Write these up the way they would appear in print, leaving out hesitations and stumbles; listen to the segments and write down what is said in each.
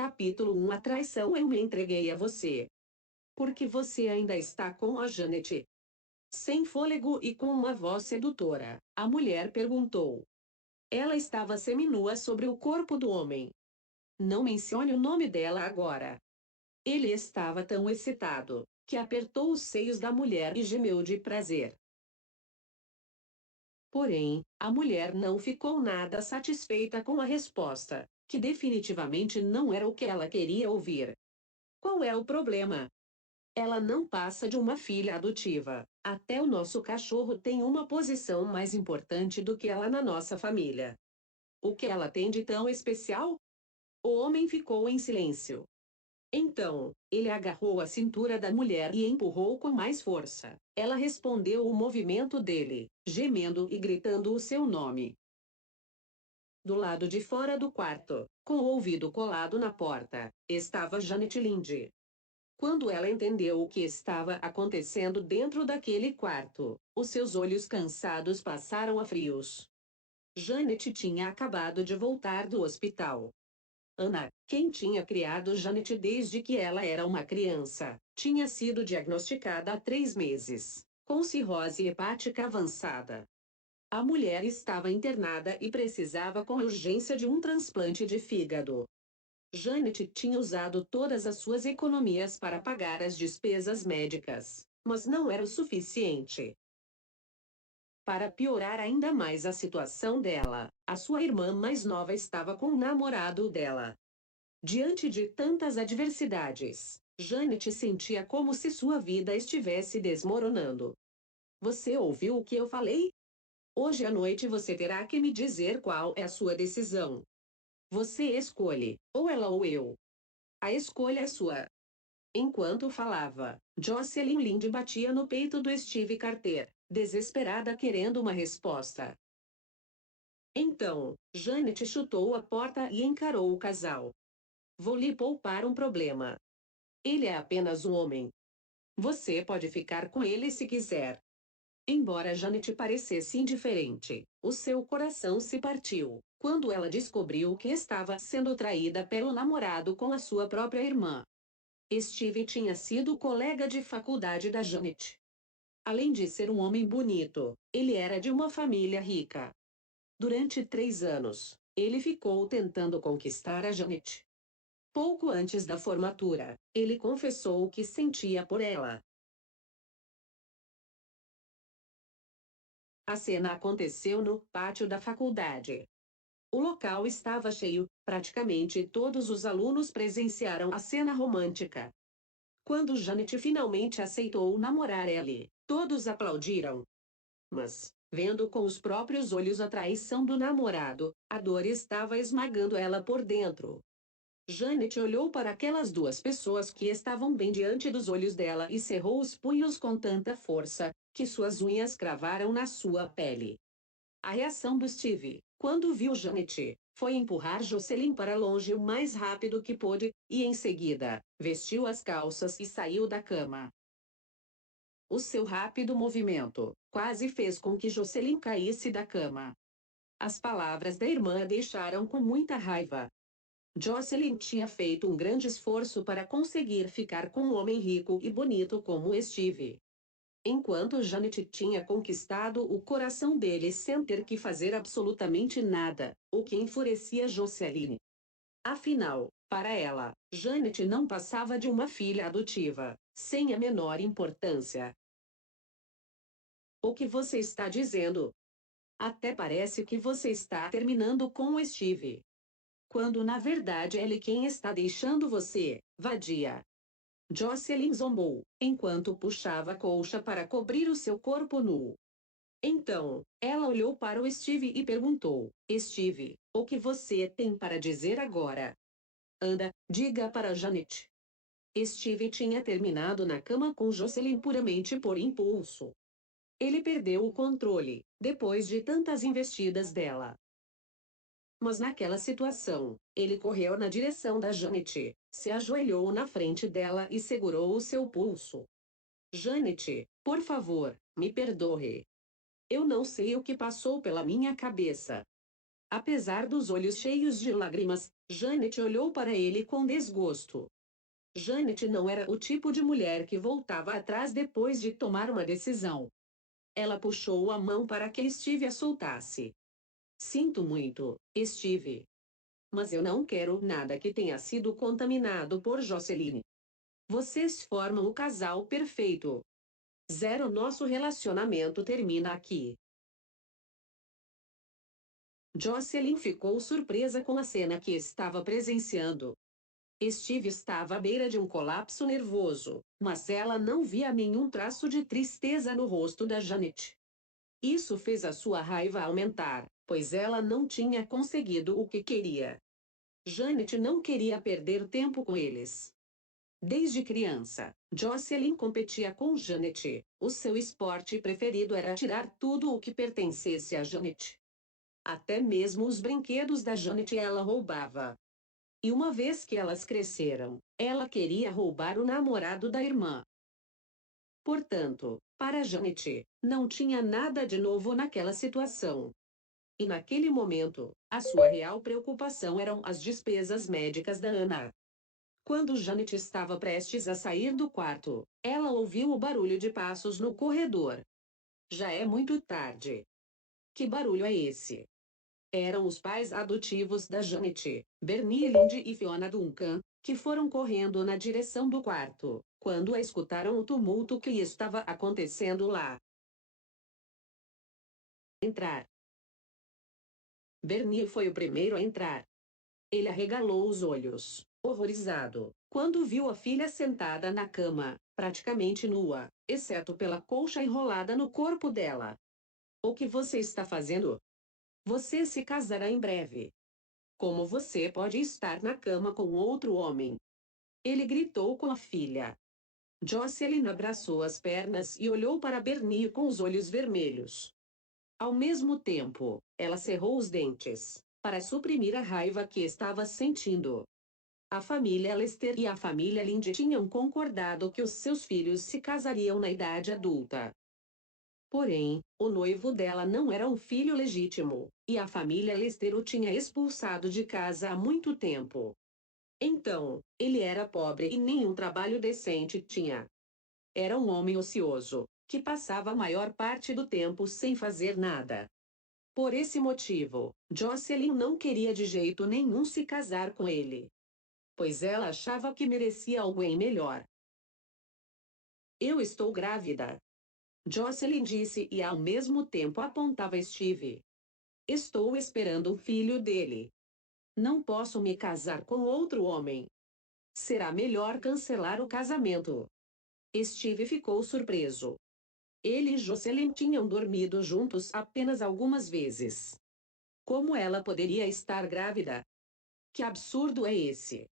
Capítulo 1. A traição. Eu me entreguei a você. Porque você ainda está com a Janet? Sem fôlego e com uma voz sedutora, a mulher perguntou. Ela estava seminua sobre o corpo do homem. Não mencione o nome dela agora. Ele estava tão excitado, que apertou os seios da mulher e gemeu de prazer. Porém, a mulher não ficou nada satisfeita com a resposta, que definitivamente não era o que ela queria ouvir. Qual é o problema? Ela não passa de uma filha adotiva. Até o nosso cachorro tem uma posição mais importante do que ela na nossa família. O que ela tem de tão especial? O homem ficou em silêncio. Então, ele agarrou a cintura da mulher e empurrou com mais força. Ela respondeu o movimento dele, gemendo e gritando o seu nome. Do lado de fora do quarto, com o ouvido colado na porta, estava Janet Linde. Quando ela entendeu o que estava acontecendo dentro daquele quarto, os seus olhos cansados passaram a frios. Janet tinha acabado de voltar do hospital. Ana, quem tinha criado Janet desde que ela era uma criança, tinha sido diagnosticada há 3 meses, com cirrose hepática avançada. A mulher estava internada e precisava com urgência de um transplante de fígado. Janet tinha usado todas as suas economias para pagar as despesas médicas, mas não era o suficiente. Para piorar ainda mais a situação dela, a sua irmã mais nova estava com o namorado dela. Diante de tantas adversidades, Janet sentia como se sua vida estivesse desmoronando. Você ouviu o que eu falei? Hoje à noite você terá que me dizer qual é a sua decisão. Você escolhe, ou ela ou eu. A escolha é sua. Enquanto falava, Jocelyn Linde batia no peito do Steve Carter, desesperada querendo uma resposta. Então, Janet chutou a porta e encarou o casal. Vou lhe poupar um problema. Ele é apenas um homem. Você pode ficar com ele se quiser. Embora Janet parecesse indiferente, o seu coração se partiu quando ela descobriu que estava sendo traída pelo namorado com a sua própria irmã. Steve tinha sido colega de faculdade da Janet. Além de ser um homem bonito, ele era de uma família rica. Durante 3 anos, ele ficou tentando conquistar a Janet. Pouco antes da formatura, ele confessou o que sentia por ela. A cena aconteceu no pátio da faculdade. O local estava cheio, praticamente todos os alunos presenciaram a cena romântica. Quando Janet finalmente aceitou namorar Ellie, todos aplaudiram. Mas, vendo com os próprios olhos a traição do namorado, a dor estava esmagando ela por dentro. Janet olhou para aquelas 2 pessoas que estavam bem diante dos olhos dela e cerrou os punhos com tanta força, que suas unhas cravaram na sua pele. A reação do Steve, quando viu Janet, foi empurrar Jocelyn para longe o mais rápido que pôde, e em seguida, vestiu as calças e saiu da cama. O seu rápido movimento quase fez com que Jocelyn caísse da cama. As palavras da irmã a deixaram com muita raiva. Jocelyn tinha feito um grande esforço para conseguir ficar com um homem rico e bonito como Steve. Enquanto Janet tinha conquistado o coração dele sem ter que fazer absolutamente nada, o que enfurecia Jocelyn. Afinal, para ela, Janet não passava de uma filha adotiva, sem a menor importância. O que você está dizendo? Até parece que você está terminando com o Steve. Quando na verdade é ele quem está deixando você, vadia. Jocelyn zombou, enquanto puxava a colcha para cobrir o seu corpo nu. Então, ela olhou para o Steve e perguntou: Steve, o que você tem para dizer agora? Anda, diga para Janet. Steve tinha terminado na cama com Jocelyn puramente por impulso. Ele perdeu o controle, depois de tantas investidas dela. Mas naquela situação, ele correu na direção da Janet, se ajoelhou na frente dela e segurou o seu pulso. Janet, por favor, me perdoe. Eu não sei o que passou pela minha cabeça. Apesar dos olhos cheios de lágrimas, Janet olhou para ele com desgosto. Janet não era o tipo de mulher que voltava atrás depois de tomar uma decisão. Ela puxou a mão para que Steve a soltasse. Sinto muito, Steve. Mas eu não quero nada que tenha sido contaminado por Jocelyn. Vocês formam o casal perfeito. Zero, nosso relacionamento termina aqui. Jocelyn ficou surpresa com a cena que estava presenciando. Steve estava à beira de um colapso nervoso, mas ela não via nenhum traço de tristeza no rosto da Janet. Isso fez a sua raiva aumentar, pois ela não tinha conseguido o que queria. Janet não queria perder tempo com eles. Desde criança, Jocelyn competia com Janet. O seu esporte preferido era tirar tudo o que pertencesse a Janet. Até mesmo os brinquedos da Janet ela roubava. E uma vez que elas cresceram, ela queria roubar o namorado da irmã. Portanto, para Janet, não tinha nada de novo naquela situação. E naquele momento, a sua real preocupação eram as despesas médicas da Ana. Quando Janet estava prestes a sair do quarto, ela ouviu o barulho de passos no corredor. Já é muito tarde. Que barulho é esse? Eram os pais adotivos da Janet, Bernie Lynde e Fiona Duncan, que foram correndo na direção do quarto, quando escutaram o tumulto que estava acontecendo lá. Entrar. Bernie foi o primeiro a entrar. Ele arregalou os olhos, horrorizado, quando viu a filha sentada na cama, praticamente nua, exceto pela colcha enrolada no corpo dela. O que você está fazendo? Você se casará em breve. Como você pode estar na cama com outro homem? Ele gritou com a filha. Jocelyn abraçou as pernas e olhou para Bernie com os olhos vermelhos. Ao mesmo tempo, ela cerrou os dentes, para suprimir a raiva que estava sentindo. A família Lester e a família Lynde tinham concordado que os seus filhos se casariam na idade adulta. Porém, o noivo dela não era um filho legítimo, e a família Lester o tinha expulsado de casa há muito tempo. Então, ele era pobre e nenhum trabalho decente tinha. Era um homem ocioso, que passava a maior parte do tempo sem fazer nada. Por esse motivo, Jocelyn não queria de jeito nenhum se casar com ele, pois ela achava que merecia alguém melhor. Eu estou grávida, Jocelyn disse e ao mesmo tempo apontava Steve. Estou esperando um filho dele. Não posso me casar com outro homem. Será melhor cancelar o casamento. Steve ficou surpreso. Ele e Jocelyn tinham dormido juntos apenas algumas vezes. Como ela poderia estar grávida? Que absurdo é esse?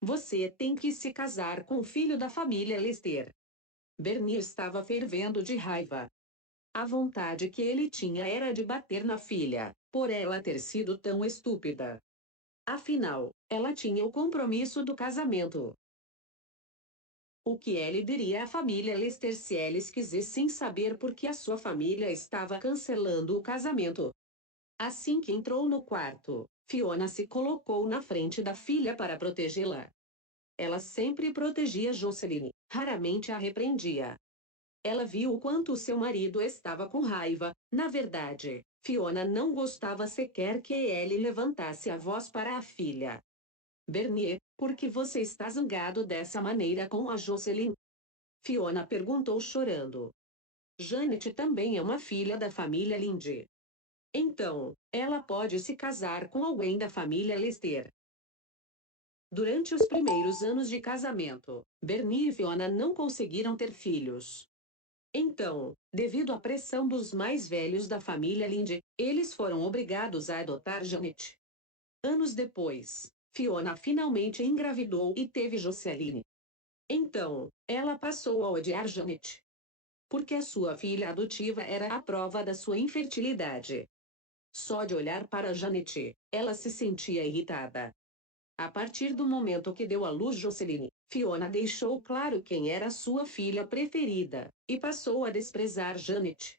Você tem que se casar com o filho da família Lester. Bernie estava fervendo de raiva. A vontade que ele tinha era de bater na filha, por ela ter sido tão estúpida. Afinal, ela tinha o compromisso do casamento. O que ele diria à família Lester se eles quisessem saber por que a sua família estava cancelando o casamento? Assim que entrou no quarto, Fiona se colocou na frente da filha para protegê-la. Ela sempre protegia Jocelyn, raramente a repreendia. Ela viu o quanto seu marido estava com raiva. Na verdade, Fiona não gostava sequer que ele levantasse a voz para a filha. Bernie, por que você está zangado dessa maneira com a Jocelyn? Fiona perguntou chorando. Janet também é uma filha da família Lynde. Então, ela pode se casar com alguém da família Lester. Durante os primeiros anos de casamento, Bernie e Fiona não conseguiram ter filhos. Então, devido à pressão dos mais velhos da família Lynde, eles foram obrigados a adotar Janet. Anos depois, Fiona finalmente engravidou e teve Jocelyn. Então, ela passou a odiar Janet. Porque a sua filha adotiva era a prova da sua infertilidade. Só de olhar para Janet, ela se sentia irritada. A partir do momento que deu à luz Jocelyn, Fiona deixou claro quem era sua filha preferida, e passou a desprezar Janet.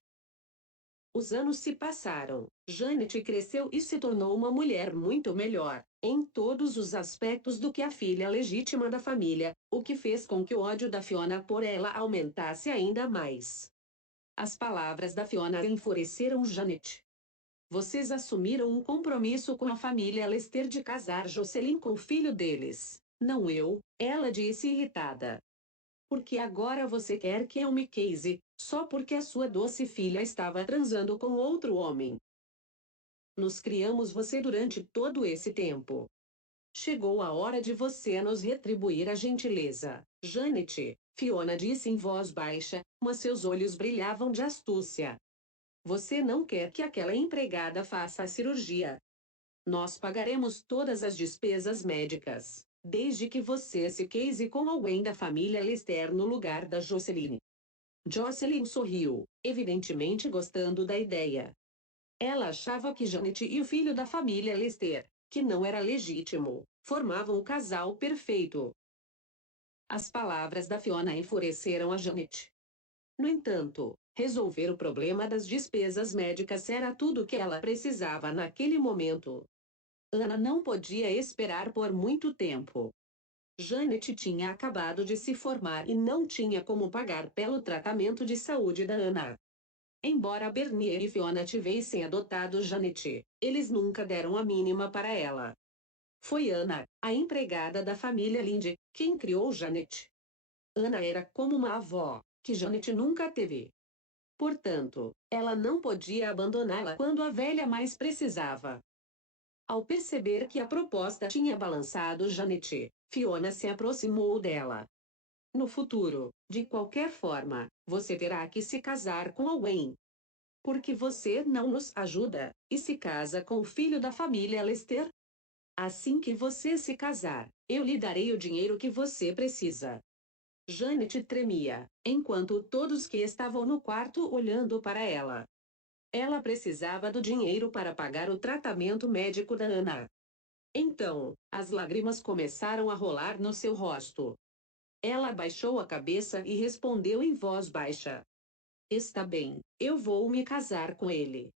Os anos se passaram. Janet cresceu e se tornou uma mulher muito melhor, em todos os aspectos do que a filha legítima da família, o que fez com que o ódio da Fiona por ela aumentasse ainda mais. As palavras da Fiona enfureceram Janet. Vocês assumiram um compromisso com a família Lester de casar Jocelyn com o filho deles. Não eu, ela disse irritada. Porque agora você quer que eu me case, só porque a sua doce filha estava transando com outro homem. Nos criamos você durante todo esse tempo. Chegou a hora de você nos retribuir a gentileza. Janet, Fiona disse em voz baixa, mas seus olhos brilhavam de astúcia. Você não quer que aquela empregada faça a cirurgia. Nós pagaremos todas as despesas médicas, desde que você se case com alguém da família Lester no lugar da Jocelyn. Jocelyn sorriu, evidentemente gostando da ideia. Ela achava que Janet e o filho da família Lester, que não era legítimo, formavam o casal perfeito. As palavras da Fiona enfureceram a Janet. No entanto, resolver o problema das despesas médicas era tudo o que ela precisava naquele momento. Ana não podia esperar por muito tempo. Janet tinha acabado de se formar e não tinha como pagar pelo tratamento de saúde da Ana. Embora Bernier e Fiona tivessem adotado Janet, eles nunca deram a mínima para ela. Foi Ana, a empregada da família Linde, quem criou Janet. Ana era como uma avó, que Janet nunca teve. Portanto, ela não podia abandoná-la quando a velha mais precisava. Ao perceber que a proposta tinha balançado Janet, Fiona se aproximou dela. No futuro, de qualquer forma, você terá que se casar com alguém. Porque você não nos ajuda, e se casa com o filho da família Lester? Assim que você se casar, eu lhe darei o dinheiro que você precisa. Janet tremia, enquanto todos que estavam no quarto olhando para ela. Ela precisava do dinheiro para pagar o tratamento médico da Ana. Então, as lágrimas começaram a rolar no seu rosto. Ela abaixou a cabeça e respondeu em voz baixa: Está bem, eu vou me casar com ele.